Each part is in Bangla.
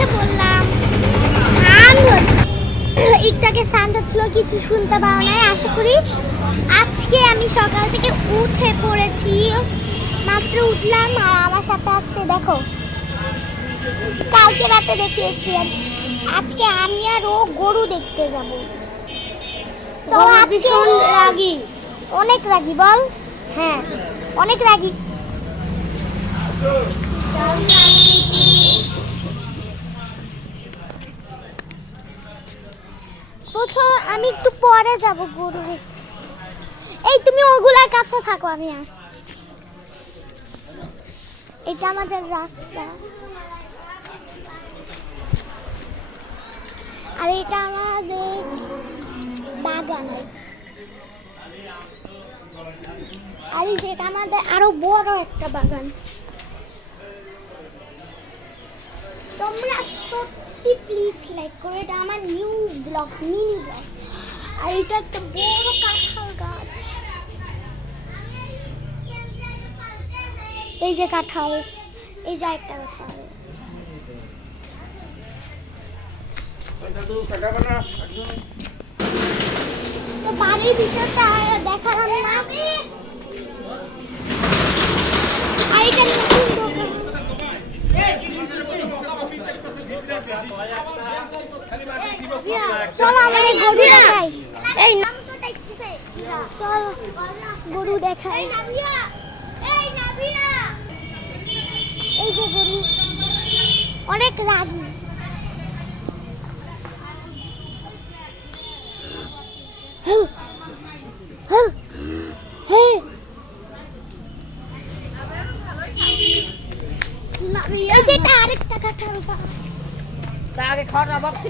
উঠে পড়লাম। সান হচ্ছে একটাকে সান হচ্ছিল, কিছু শুনতে পাওয়া নাই। আশা করি আজকে আমি সকাল থেকে উঠে পড়েছি, মাত্র উঠলাম। আমার সাথে আছে দেখো, কালকে রাতে দেখিয়েছিলাম। আজকে আমি আর ও গরু দেখতে যাব। চলো। আজকে রাগী, অনেক রাগী। বল। হ্যাঁ, অনেক রাগী। প্রথম আমি একটু পরে যাব গরু দেখতে। এই তুমি ওগুলার কাছে থাকো, আমি আসছি। এটা আমাদের রাস্তা, আর এটা আমাদের বাগান। আর এই যেটা আমাদের আরো বড় একটা বাগান। তোমরা সত্যি প্লিজ লাইক করো, এটা আমার নিউ ব্লগ, মিনি ব্লগ। আর এটা একটা বড় কাঁঠাল গাছ। এই যে কাঁঠাল, এই যে একটা কাঁঠাল। তো বাড়ির ভিতরটা দেখালাম না। আর এটা নতুন দোকান। চলো আমাদের গরু দেখাই। এই নাম তো দেখতেছে। চলো গরু দেখাই। এই যে গরু অনেক রাগী। আরেকটা কাঁঠাল গাছ।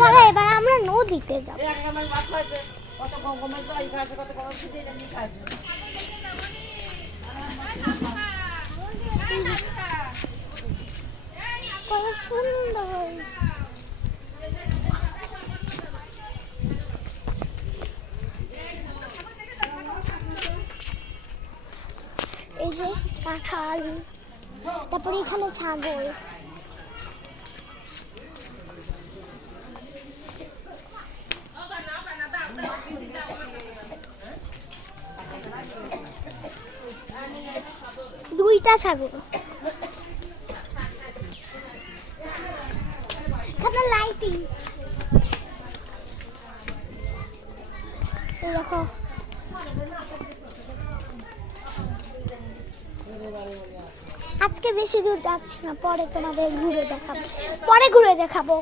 চলো এবার আমরা নদীতে যাব। কত সুন্দর। এই যে কাঁঠাল, তারপরে এখানে ছাগল। দুইটা ছাগল। এখানে লাইটিং দেখো। আজকে বেশি দূর যাচ্ছি না, পরে তোমাদের ঘুরে দেখাবো, পরে ঘুরে দেখাবো।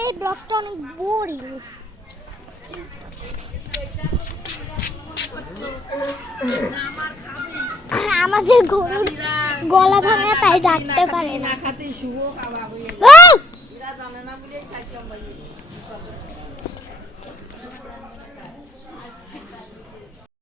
এই ব্লগটা অনেক বোরিং। আমাদের গরুর গলা ভাঙা, তাই ডাকতে পারে না।